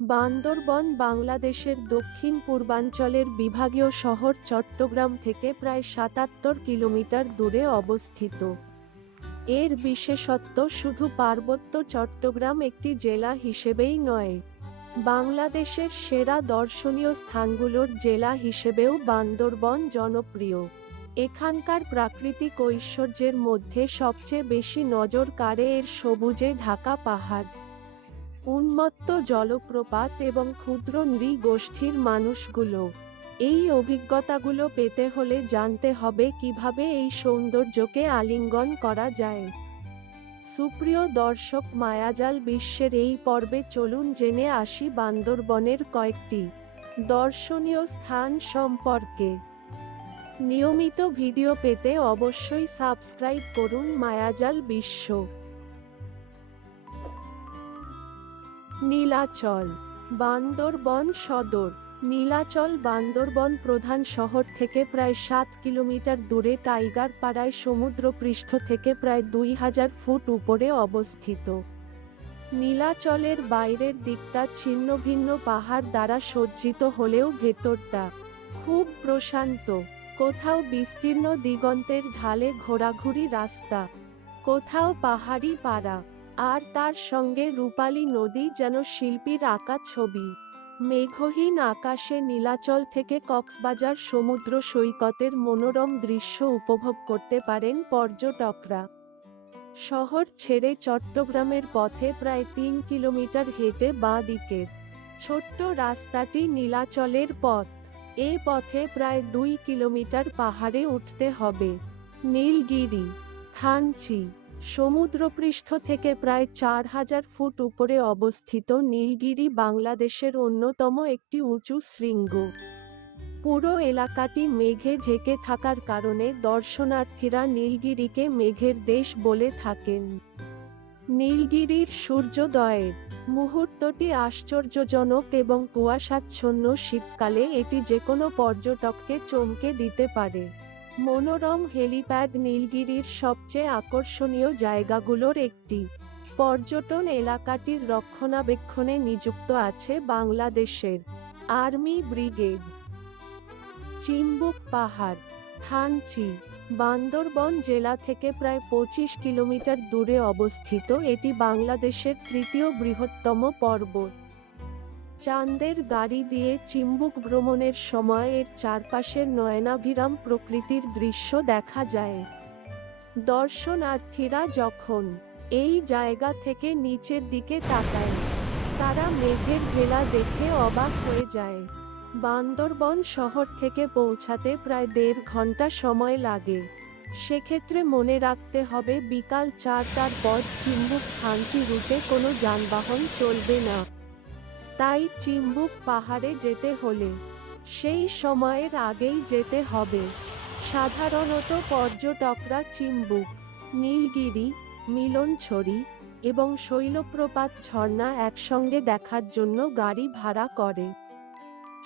বান্দরবন, বাংলাদেশের দক্ষিণ পূর্বাঞ্চলের বিভাগীয় শহর চট্টগ্রাম থেকে প্রায় সাতাত্তর কিলোমিটার দূরে অবস্থিত। এর বিশেষত্ব শুধু পার্বত্য চট্টগ্রাম একটি জেলা হিসেবেই নয়, বাংলাদেশের সেরা দর্শনীয় স্থানগুলোর জেলা হিসেবেও বান্দরবন জনপ্রিয়। এখানকার প্রাকৃতিক ঐশ্বর্যের মধ্যে সবচেয়ে বেশি নজর কাড়ে এর সবুজে ঢাকা পাহাড়। উন্মত্ত জলপ্রপাত এবং ক্ষুদ্র নৃগোষ্ঠীর মানুষগুলো। এই অভিজ্ঞতাগুলো পেতে হলে জানতে হবে কীভাবে এই সৌন্দর্যকে আলিঙ্গন করা যায়। সুপ্রিয় দর্শক, মায়াজাল বিশ্বের এই পর্বে চলুন জেনে আসি বান্দরবনের কয়েকটি দর্শনীয় স্থান সম্পর্কে। নিয়মিত ভিডিও পেতে অবশ্যই সাবস্ক্রাইব করুন মায়াজাল বিশ্ব। নীলাচল বান্দরবন সদর। নীলাচল বান্দরবন প্রধান শহর থেকে প্রায় সাত কিলোমিটার দূরে টাইগার পাড়ায় সমুদ্রপৃষ্ঠ থেকে প্রায় দুই হাজার ফুট উপরে অবস্থিত। নীলাচলের বাইরের দিকটা ছিন্ন ভিন্ন পাহাড় দ্বারা সজ্জিত হলেও ভেতরটা খুব প্রশান্ত। কোথাও বিস্তীর্ণ দিগন্তের ঢালে ঘোরাঘুরি রাস্তা, কোথাও পাহাড়ি পাড়া। আর তার সঙ্গে রূপালী নদী যেন শিল্পীর আঁকা ছবি। মেঘহীন আকাশে নীলাচল থেকে কক্সবাজার সমুদ্র সৈকতের মনোরম দৃশ্য উপভোগ করতে পারেন পর্যটকরা। শহর ছেড়ে চট্টগ্রামের পথে প্রায় তিন কিলোমিটার হেঁটে বাঁ দিকের ছোট্ট রাস্তাটি নীলাচলের পথ। এ পথে প্রায় দুই কিলোমিটার পাহাড়ে উঠতে হবে। নীলগিরি, থানচি। সমুদ্রপৃষ্ঠ থেকে প্রায় চার হাজার ফুট উপরে অবস্থিত নীলগিরি বাংলাদেশের অন্যতম একটি উঁচু শৃঙ্গ। পুরো এলাকাটি মেঘে ঢেকে থাকার কারণে দর্শনার্থীরা নীলগিরিকে মেঘের দেশ বলে থাকেন। নীলগিরির সূর্যোদয়ের মুহূর্তটি আশ্চর্যজনক এবং কুয়াশাচ্ছন্ন শীতকালে এটি যে কোনো পর্যটককে চমকে দিতে পারে। মনোরম হেলিপ্যাড নীলগিরির সবচেয়ে আকর্ষণীয় জায়গাগুলোর একটি। পর্যটন এলাকাটির রক্ষণাবেক্ষণে নিযুক্ত আছে বাংলাদেশের আর্মি ব্রিগেড। চিম্বুক পাহাড়, থানচি, বান্দরবন জেলা থেকে প্রায় পঁচিশ কিলোমিটার দূরে অবস্থিত এটি বাংলাদেশের তৃতীয় বৃহত্তম পর্বত। চাঁদের গাড়ি দিয়ে চিম্বুক ভ্রমণের সময় এর চারপাশের নয়নাভিরাম প্রকৃতির দৃশ্য দেখা যায়। দর্শনার্থীরা যখন এই জায়গা থেকে নিচের দিকে তাকায়, তারা মেঘের ভেলা দেখে অবাক হয়ে যায়। বান্দরবন শহর থেকে পৌঁছাতে প্রায় দেড় ঘণ্টা সময় লাগে। সেক্ষেত্রে মনে রাখতে হবে বিকাল চারটার পর চিম্বুক থানচি রুটে কোনো যানবাহন চলবে না। তাই চিম্বুক পাহাড়ে যেতে হলে, সেই সময়ের আগেই যেতে হবে। সাধারণত পর্যটকরা চিম্বুক, নীলগিরি, মিলনছড়ি এবং শৈলপ্রপাত ঝর্ণা একসঙ্গে দেখার জন্য গাড়ি ভাড়া করে।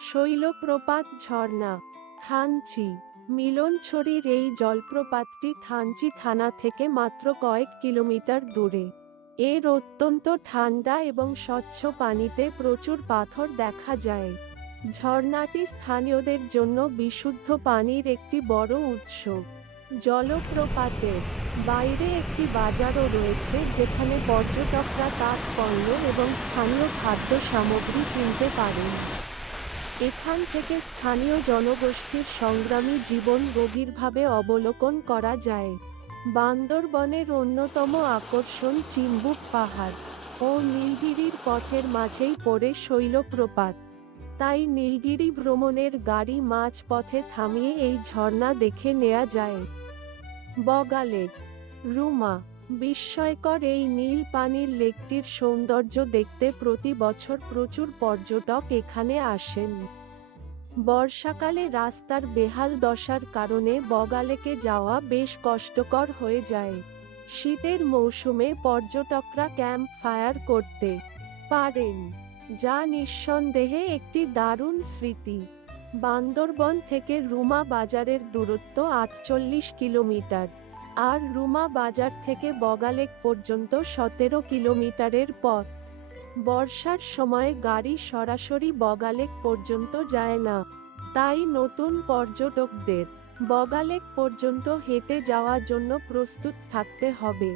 শৈলপ্রপাত ঝর্ণা, থানচি, মিলনছড়ির এই জলপ্রপাতটি থানচি থানা থেকে মাত্র কয়েক কিলোমিটার দূরে। এর অত্যন্ত ঠান্ডা এবং স্বচ্ছ পানিতে প্রচুর পাথর দেখা যায়। ঝর্ণাটি স্থানীয়দের জন্য বিশুদ্ধ পানির একটি বড় উৎস। জলপ্রপাতের বাইরে একটি বাজারও রয়েছে যেখানে পর্যটকরা তাঁত, পণ্য এবং স্থানীয় খাদ্য সামগ্রী কিনতে পারেন। এখান থেকে স্থানীয় জনগোষ্ঠীর সংগ্রামী জীবন গভীরভাবে অবলোকন করা যায়। বান্দরবনের অন্যতম আকর্ষণ চিম্বুক পাহাড় ও নীলগিরির পথের মাঝেই পড়ে শৈলপ্রপাত। তাই নীলগিরি ভ্রমণের গাড়ি মাঝ পথে থামিয়ে এই ঝর্ণা দেখে নেওয়া যায়। বগালেক রুমা, বিস্ময়কর এই নীল পানির লেকটির সৌন্দর্য দেখতে প্রতি বছর প্রচুর পর্যটক এখানে আসেন। বর্ষাকালে রাস্তার বেহাল দশার কারণে বগালেকে যাওয়া বেশ কষ্টকর হয়ে যায়। শীতের মৌসুমে পর্যটকরা ক্যাম্প ফায়ার করতে পারেন, যা নিঃসন্দেহে একটি দারুণ স্মৃতি। বান্দরবন থেকে রুমা বাজারের দূরত্ব আটচল্লিশ কিলোমিটার আর রুমা বাজার থেকে বগালেক পর্যন্ত সতেরো কিলোমিটারের পথ। বর্ষার সময় গাড়ি সরাসরি বগালেক পর্যন্ত যায় না। তাই নতুন পর্যটকদের বগালেক পর্যন্ত হেঁটে যাওয়ার জন্য প্রস্তুত থাকতে হবে।